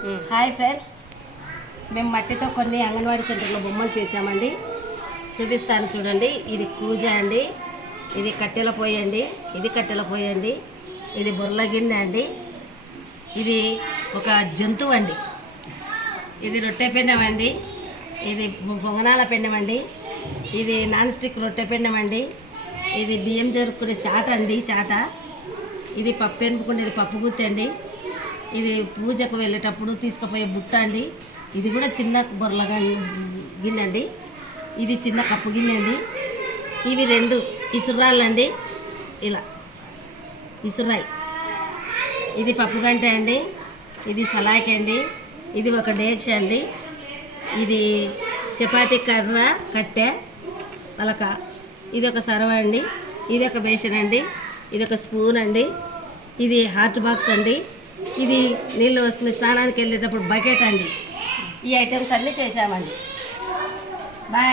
Hi friends, మేము మట్టితో కొన్ని అంగన్వాడీ సెంటర్లో బొమ్మలు చేసామండి. చూపిస్తాను చూడండి. ఇది కూజ అండి, ఇది కట్టెల పొయ్యి అండి, ఇది కట్టెల పొయ్యి అండి, ఇది బొర్ల గిన్నె అండి, ఇది ఒక జంతువు అండి, ఇది రొట్టె పెండం అండి, ఇది పొంగనాల పెండం అండి, ఇది నాన్ స్టిక్ రొట్టె పెండం అండి, ఇది బియ్యం జరుపుకునే చాట అండి, చాట, ఇది పప్పు ఎనుపుకునేది పప్పు గుత్తి అండి, ఇది పూజకు వెళ్ళేటప్పుడు తీసుకుపోయే బుట్ట అండి, ఇది కూడా చిన్న బొర్ల గిన్నె అండి, ఇది చిన్న కప్పు గిన్నె అండి, ఇవి 2 ఇసురాళ్ళు అండి, ఇలా ఇసురాయి, ఇది పప్పు గంట అండి, ఇది సలాకి అండి, ఇది ఒక డేక్ష అండి, ఇది చపాతీ కర్ర కట్టె పలక, ఇది ఒక సర్వ అండి, ఇది ఒక బేషన్ అండి, ఇది ఒక స్పూన్ అండి, ఇది హాట్ బాక్స్ అండి, ఇది నీళ్ళు వస్తున్న స్నానానికి వెళ్ళేటప్పుడు బకెట్ అండి. ఈ ఐటమ్స్ అన్నీ చేసామండి. బాయ్.